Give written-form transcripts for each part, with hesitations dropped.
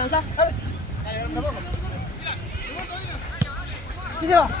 lanza. Dale. Sigue va.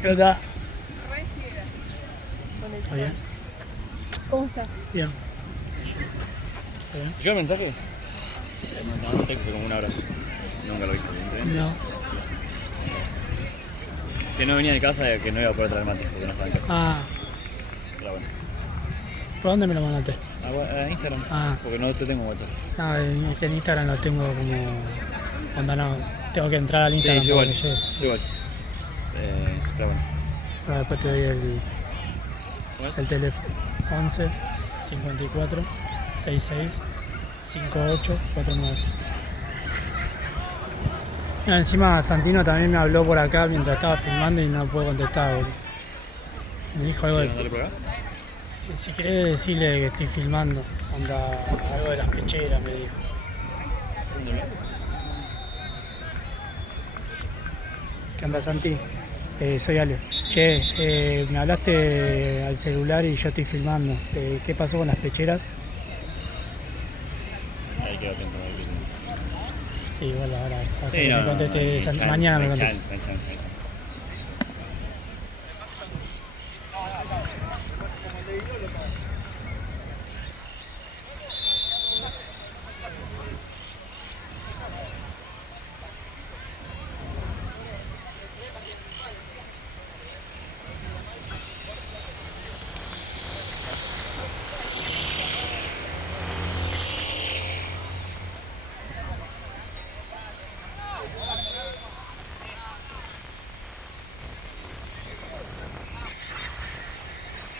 ¿Qué onda? ¿Está bien? ¿Cómo estás? Bien. ¿Llegó el mensaje? No, no tengo como un abrazo. Nunca lo viste, evidentemente. No. Que no venía de casa y que no iba a poder traer mate porque no estaba en casa. Ah, Pero bueno. ¿por dónde me lo mandaste? A Instagram. Ah. Porque no te tengo WhatsApp. No, es que en Instagram lo tengo como... Onda no, tengo que entrar al Instagram Sí, yo para igual. que llegue. Yo igual. Pero bueno. Ahora después te doy ¿Cómo es? el teléfono. 11 54 66 58 49. Encima Santino también me habló por acá mientras estaba filmando y no puedo contestar, boludo. Me dijo algo ¿Quieres de... mandarle por acá? Si querés decirle que estoy filmando, onda, algo de las pecheras, me dijo. ¿Dónde viene? ¿Qué onda, Santi? Soy Ale. Che, me hablaste al celular y yo estoy filmando. ¿Qué pasó con las pecheras? Ahí quedo atento. Sí, bueno, ahora Sí, que me conteste, mañana me conteste. conteste.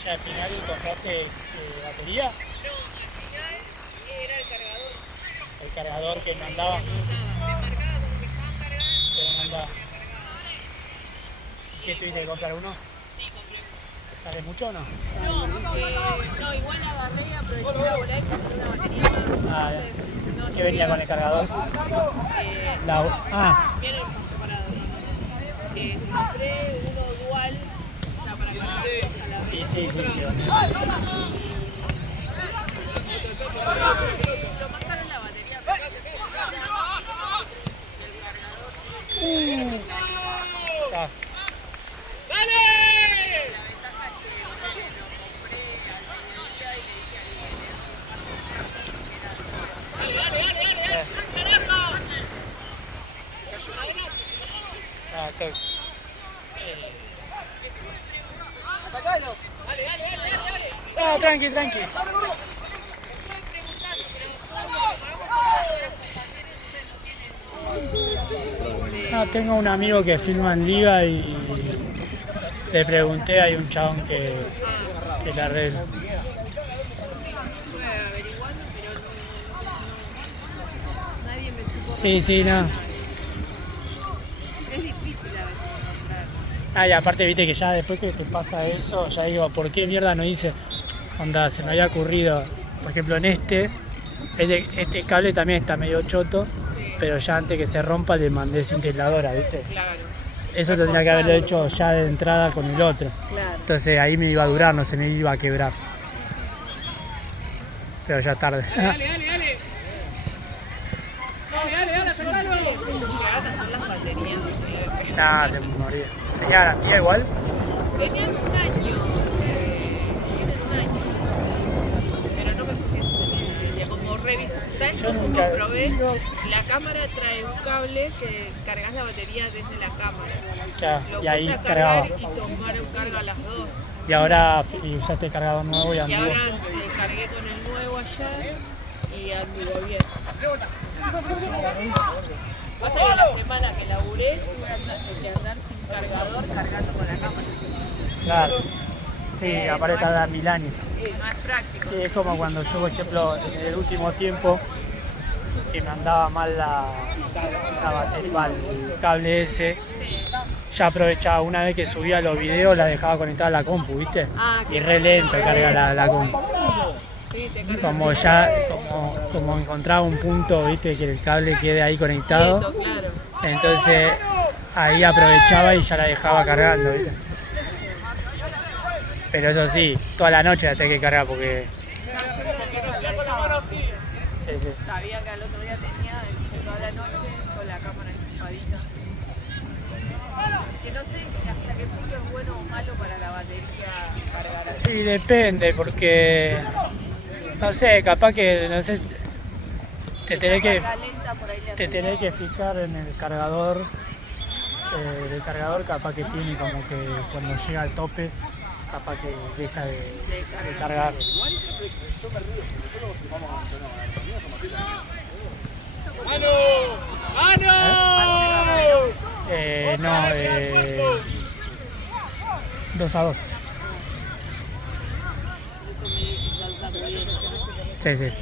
Ya al final compraste batería. No, al final era el cargador. El cargador que mandaba. Me marcaba como que estaban cargadas. Que no mandaba. Me cargaba. ¿Qué tuviste que comprar uno? Sí, compré uno. ¿Sale mucho o no? No, igual agarré y aproveché la bola y compré una batería más. Ah, Entonces, no, ¿qué venía con el cargador? Viene por separado. Compré uno dual, o sea, para cargar dos a la vez. Sí. Lo más caro es la batería. Ah, ok. Sacalo. No, tranqui. No, tengo un amigo que filma en Liga y le pregunté, hay un chabón que la arregla. Estuve averiguando, pero nadie me supo. Sí, no. Es difícil a veces encontrar. Ah, y aparte viste que ya después que te pasa eso, ya digo, ¿por qué mierda no hice? Onda, se me había ocurrido, por ejemplo en este cable también está medio choto, pero ya antes que se rompa le mandé desintegradora, ¿viste? Claro, Eso tendría que haberlo hecho ya de entrada con el otro. claro. Entonces ahí me iba a durar, no se me iba a quebrar. Pero ya es tarde. Dale, sacalo. Llegaron a hacer las baterías. Nada, te moría. ¿Tenía garantía igual? Tenían un año. Tienen un año. Pero no me fijé si tenía. Como revisar. ¿Sabes Yo cómo nunca- comprobé? La cámara trae un cable que cargas la batería desde la cámara. Ya, Lo y ahí puse a cargar cargaba. y tomaron carga las dos. Y ahora usaste el cargador nuevo y Y anduvo. ahora cargué con el nuevo ayer y anduvo bien. Pasa que la semana que laburé tuve que andar sin cargador cargando con la cámara. Claro. Sí, aparte tarda 1000 años. No es práctico. Sí, es como cuando yo, por ejemplo, en el último tiempo, que me andaba mal la batería, el cable ese, ya aprovechaba una vez que subía los videos, la dejaba conectada a la compu, ¿viste? Ah, Y re lento carga la compu. Sí, te cargas Como ya, como encontraba un punto, ¿viste? Que el cable quede ahí conectado, quieto, claro. entonces ahí aprovechaba y ya la dejaba cargando, ¿viste? Pero eso sí, toda la noche la tenés que cargar porque... Sí. Sabía que al otro día tenía toda la noche con la cámara enchufadita. Que no sé hasta qué punto es bueno o malo para la batería cargar así. Sí, depende, porque... No sé, capaz que, no sé, te tenés que fijar en el cargador. El cargador capaz que tiene como que cuando llega al tope, capaz que deja de cargar. No, 2-2. Sí.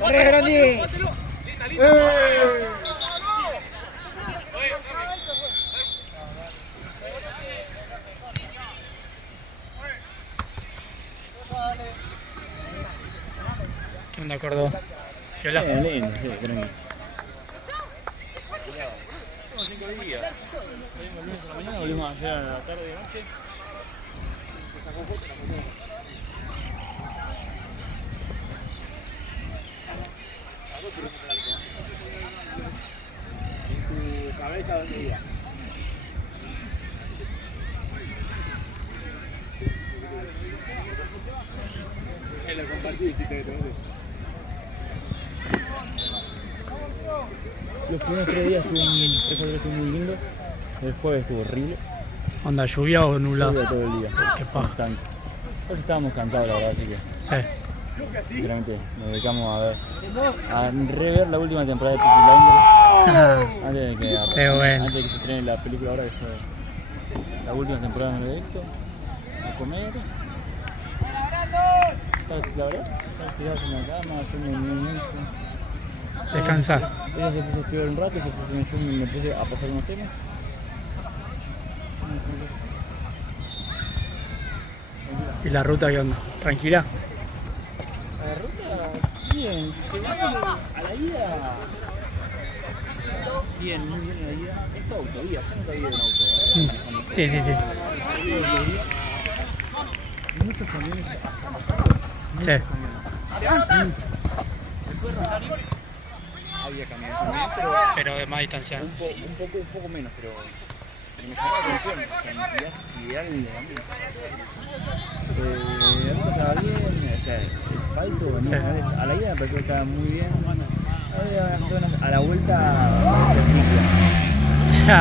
Corre, Grandi. ¿Qué onda, Córdoba? ¿Qué hablas? lindo, sí, tranquilo. Mañana volvemos a hacer a la tarde de noche. ¿En tu cabeza dónde iba? Lo compartiste, te Los primeros 3 días estuvo muy lindo. El jueves estuvo horrible. ¿Onda lluvia o nublado? Lluvia todo el día. Qué paja. Constante. Hoy estábamos cansados, la verdad, así que Sí. sinceramente nos dedicamos a rever la última temporada de Peaky Blinders antes de que se estrene la película ahora, que es la última temporada en el directo. A comer. La verdad, estar tirados en la cama, haciendo mucho. Descansar. Ella se puso a estudiar un rato, yo me puse a pasar unos temas. ¿Y la ruta qué onda? ¿Tranquila? La ruta, bien, llegando a la ida. Bien, muy bien la ida. Esto autovía, yo nunca he ido en auto. Sí. Muchos camiones. Sí. Después de Rosario había camiones también, Pero de más distancia. un poco menos, pero me llamó la atención la cantidad ideal de camiones. La ruta estaba bien, o sea, el asfalto, Sí. ¿no? A la ida me pareció que estaba muy bien. Había zonas, a la vuelta sencilla. Ya.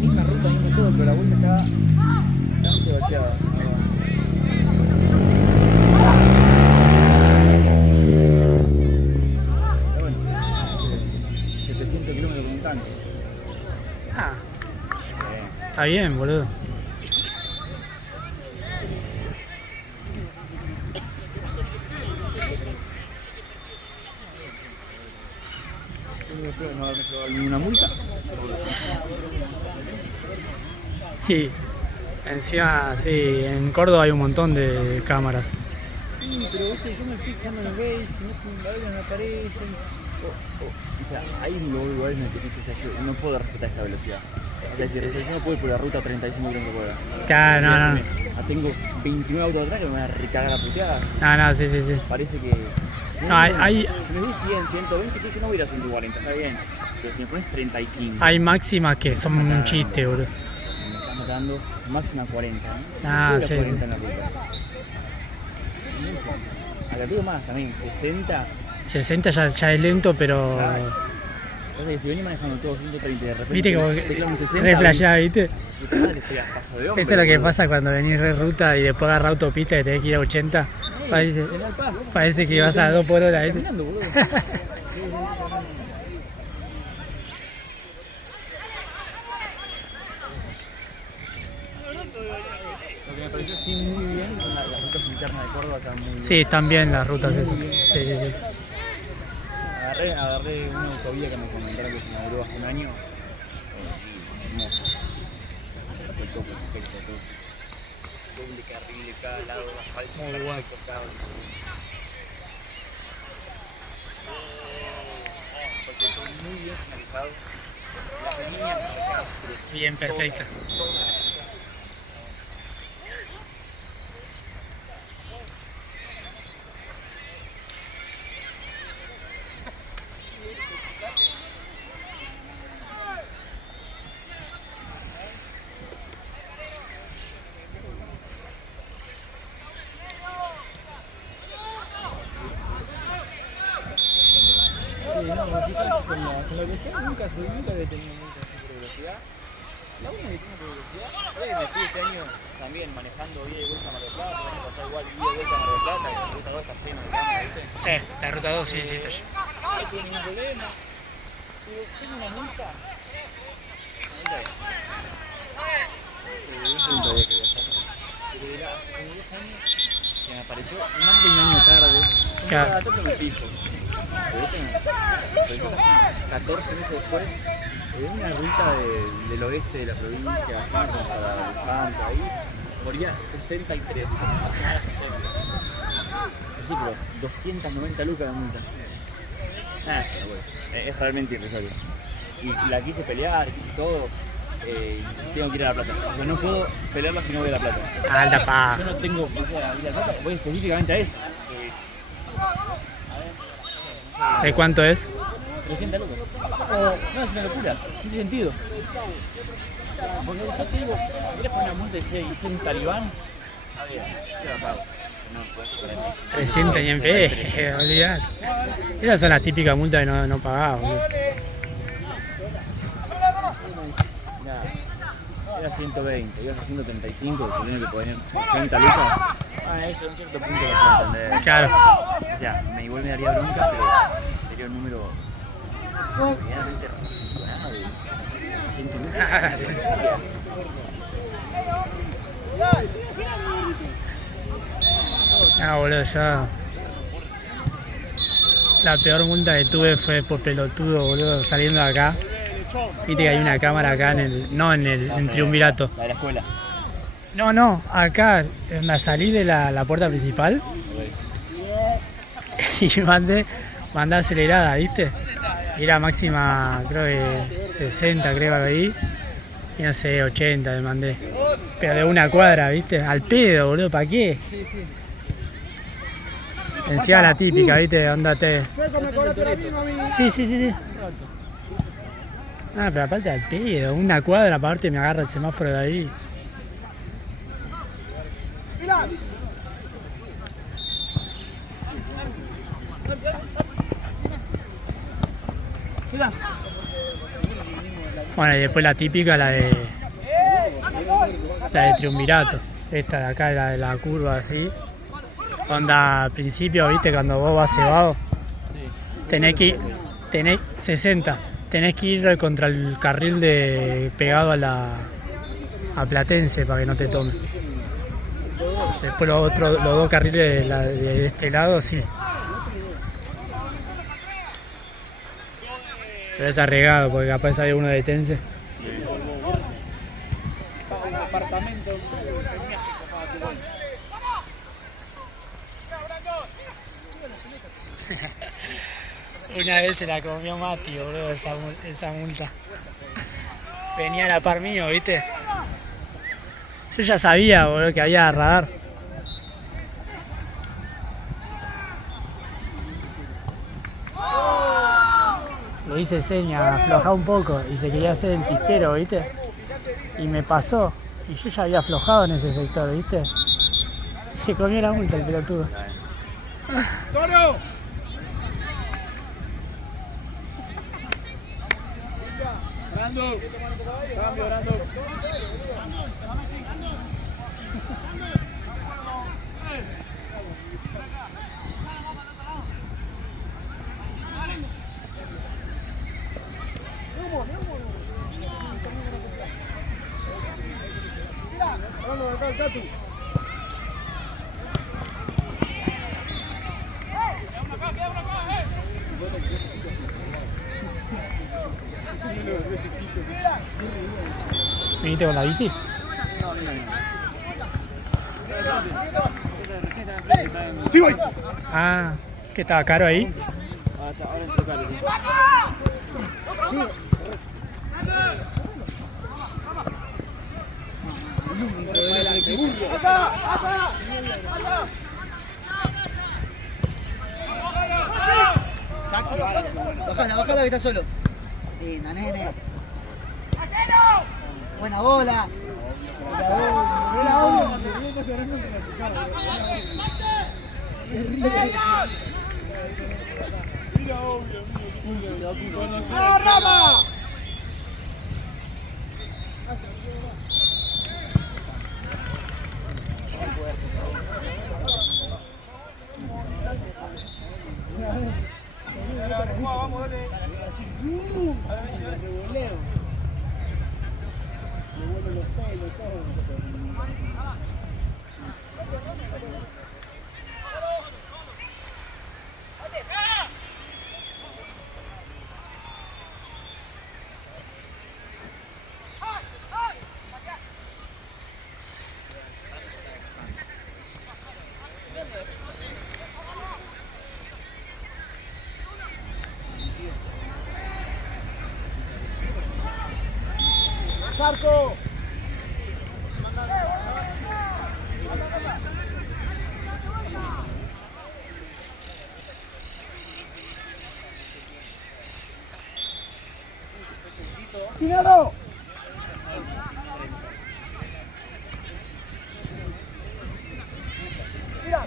Misma ruta, mismo todo, pero la vuelta estaba bastante vaciada. Pero bueno, 700 kilómetros con un tanque. Ah, está bien, boludo. Yo espero no haberme llevado ninguna multa. Y encima, sí, en Córdoba hay un montón de cámaras. Sí, pero viste, yo me fui fijando en el Waze, y a veces no aparecen. O sea, hay lugares en el que sí, o sea, yo no puedo respetar esta velocidad. Es decir, yo no puedo ir por la ruta a 35 km por hora. Claro, no. Tengo 29 autos atrás que me van a recagar a puteada. No, sí. Parece que... No, hay Si me dices 100, 120, sí, yo no voy a ir a 140, está bien. Pero si me pones 35... máximas que son un chiste, boludo. Me estás matando máxima 40, ¿no? Ah, No voy a sí, 40 sí. en la ruta. Mucho. A la digo más también, 60... 60 ya es lento, pero... O sea, que si venís manejando todo 130 y de repente Viste como te clavan 60... re flasheada, ¿viste? puta madre, te pegas paso de hombre, Eso es lo que boludo. pasa cuando venís re ruta y después agarrar autopista y tenés que ir a 80. Parece que vas a 2 por hora, ¿viste? Caminando, boludo. Lo que me pareció sí muy bien son las rutas internas de Córdoba, están muy bien. Sí, están bien las rutas esas. Sí. Agarré una autovía que me comentaron que se inauguró hace un año. Hermoso. Perfecto. Doble carril de cada lado, asfalto, perfecto, cada uno. Porque todo muy bien finalizado. Las líneas marcadas, Bien, perfecta. Con la velocidad nunca había tenido mucha velocidad. La única que tiene velocidad, me fui este año también manejando ida y vuelta a Mar del Plata, el año pasado igual ida y vuelta a Mar del Plata, y la ruta 2 está llena de cámaras, ¿viste? Sí, la ruta 2 sí está llena. No tuve ningún problema. Digo, tengo una multa. Pero era hace como 2 años que me apareció más de un año tarde. Claro. Cada tanto me fijo. Pero este me apareció casi 14 meses después. En una ruta del oeste de la provincia, así como para Elefante, ahí, moría 63, más o menos 60. Ridículo, 290 lucas la multa. Ah, bueno, es realmente irrisorio. Y la quise pelear, quise todo, y tengo que ir a La Plata. O sea, no puedo pelearla si no voy a La Plata. Alta Yo paja. no tengo que ir a La Plata, voy específicamente a eso. ¿De cuánto es? 300 lucas. No, es una locura, no tiene sentido. Porque yo te digo, ¿querés poner una multa y dice un talibán? A ver, yo la pago. No, pues 45. 300 ni en pedo, olvidate. Esas son las típicas multas que no pagás, boludo. Era 120, ibas a 135, que tiene que poner 80 lucas. Eso en cierto punto lo puedo entender. Claro. O sea, igual me daría bronca, pero sería un número realmente razonable. 100 lucas. Ah, boludo, yo... La peor multa que tuve fue por pelotudo, boludo, saliendo de acá. Viste que hay una cámara acá en el triunvirato. La de la escuela. No, acá me salí de la puerta principal y mandé acelerada, ¿viste? Era máxima, creo que 60, creo, algo ahí. Y no sé, 80 me mandé. Pero de una cuadra, ¿viste? Al pedo, boludo, ¿para qué? Encima la típica, ¿viste? Andate. Sí. Ah, pero aparte al pedo, una cuadra, aparte me agarra el semáforo de ahí. Bueno, y después la típica, la de triunvirato. Esta de acá, la de la curva así. Onda, al principio, ¿viste? Cuando vos vas cebado, tenés 60. Tenés que ir contra el carril pegado a Platense para que no te tome. Después los dos carriles de este lado, sí. Pero es arriesgado porque capaz había uno de Tense. Una vez se la comió Mati, boludo, esa multa. Venía a la par mío, ¿viste? Yo ya sabía, boludo, que había radar. Le hice seña, aflojá un poco y se quería hacer el pistero, ¿viste? Y me pasó. Y yo ya había aflojado en ese sector, ¿viste? Se comió la multa el pelotudo. ¡Toro! Brando. Cambio, Brando. ¿Viniste con la bici? ¡Sí, voy! Ah, ¿qué estaba caro ahí? Ahora entró caro. Bájala que está solo. Linda, nene. Buena bola. ¡No, Rama! Vamos, dale. Sarco. ¡Tirado! Mira.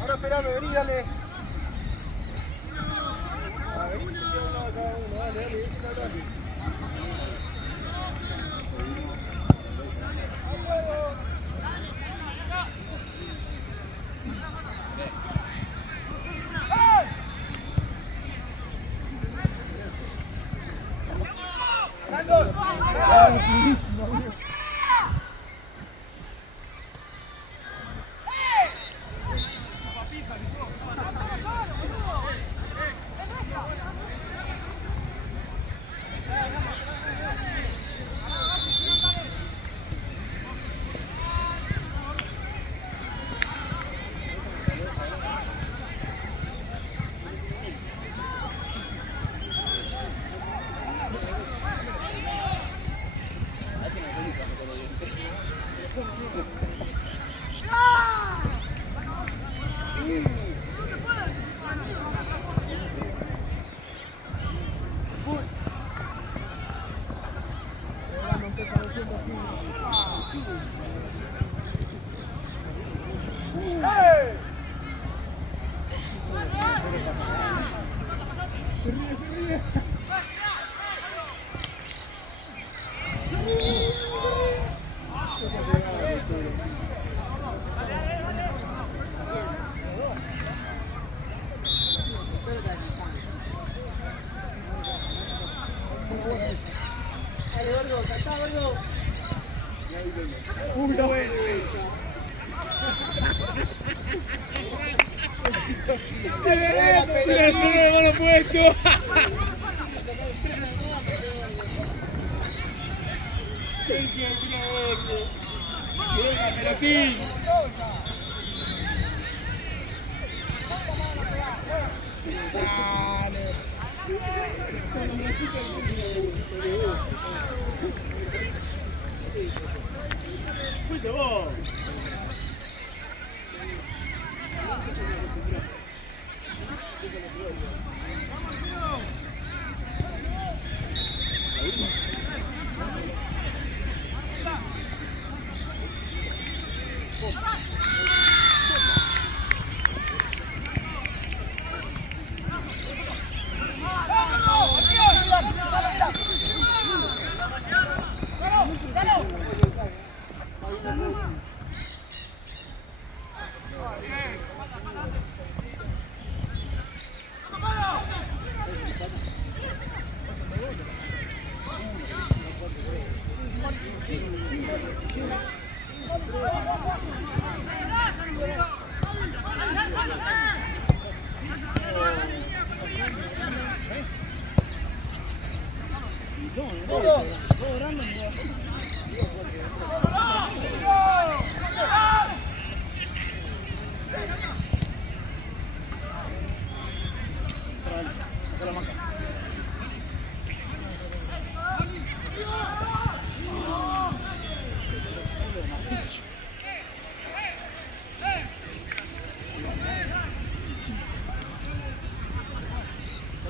Ahora esperame, vení, dale.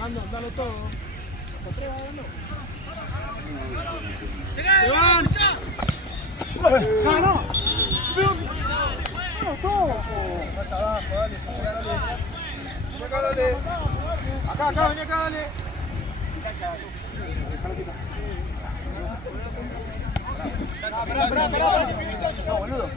Dalo todo. Acá, vení acá, dale. Esperá. No, boludo.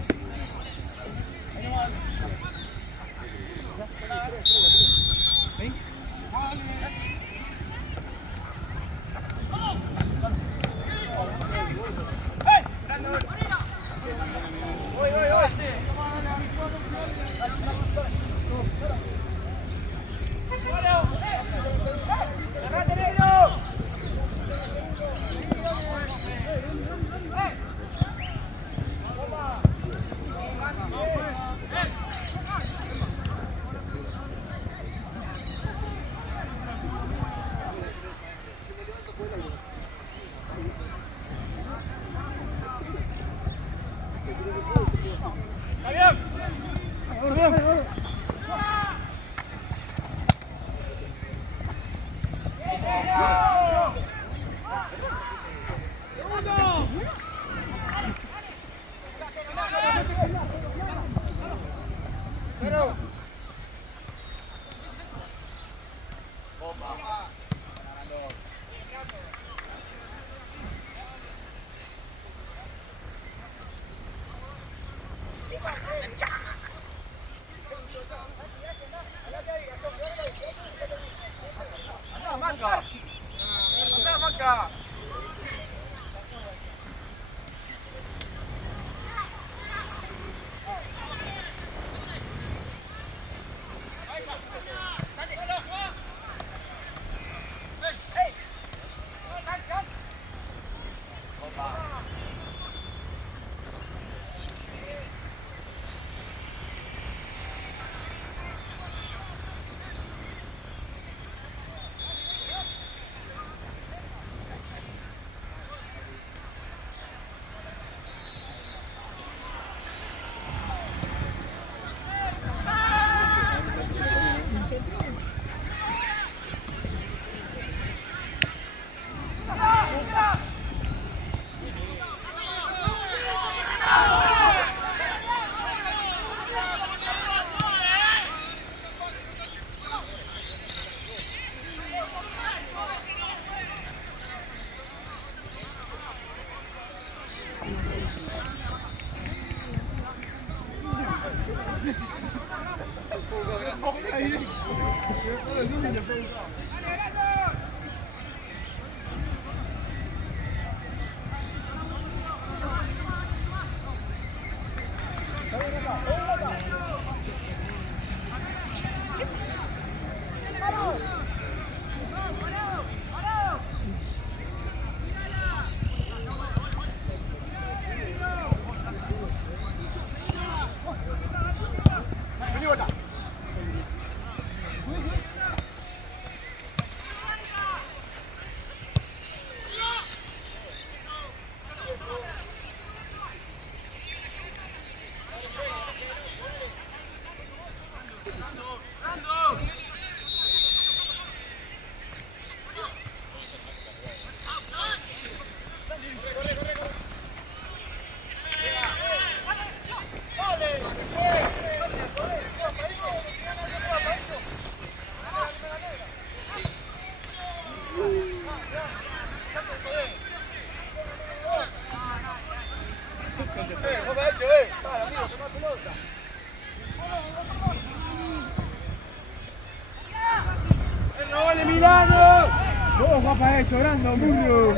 Vos vas para esto, grande, burro.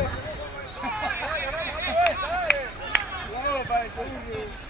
Vamos para esto, burro.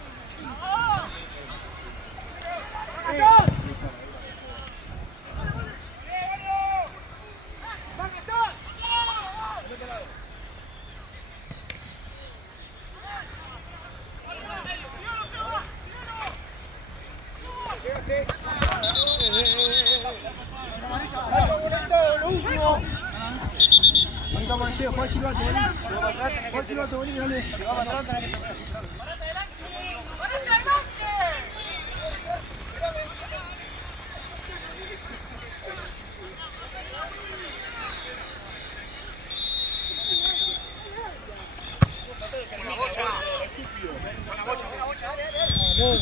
vos.